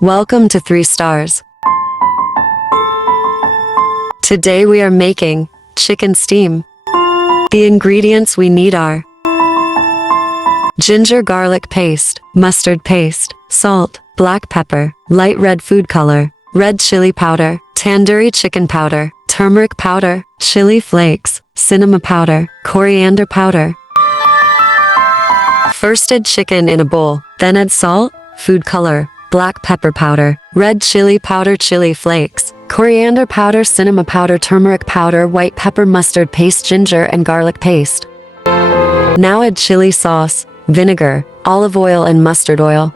Welcome to 3 stars. Today we are making chicken steam. The ingredients we need are ginger garlic paste, mustard paste, salt, black pepper, light red food color, red chili powder, tandoori chicken powder, turmeric powder, chili flakes, cinnamon powder, coriander powder. First add chicken in a bowl, then add salt, food color, black pepper powder, red chili powder, chili flakes, coriander powder, cinnamon powder, turmeric powder, white pepper, mustard paste, ginger and garlic paste. Now add chili sauce, vinegar, olive oil and mustard oil.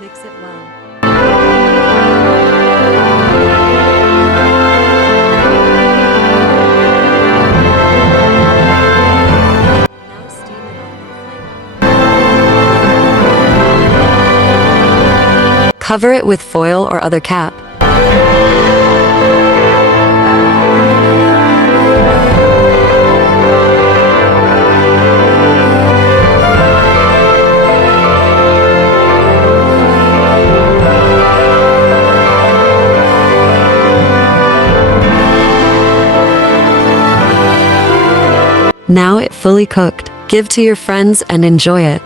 Mix it well. Now steam it on low flame. Cover it with foil or other cap. Now it fully cooked. Give to your friends and enjoy it.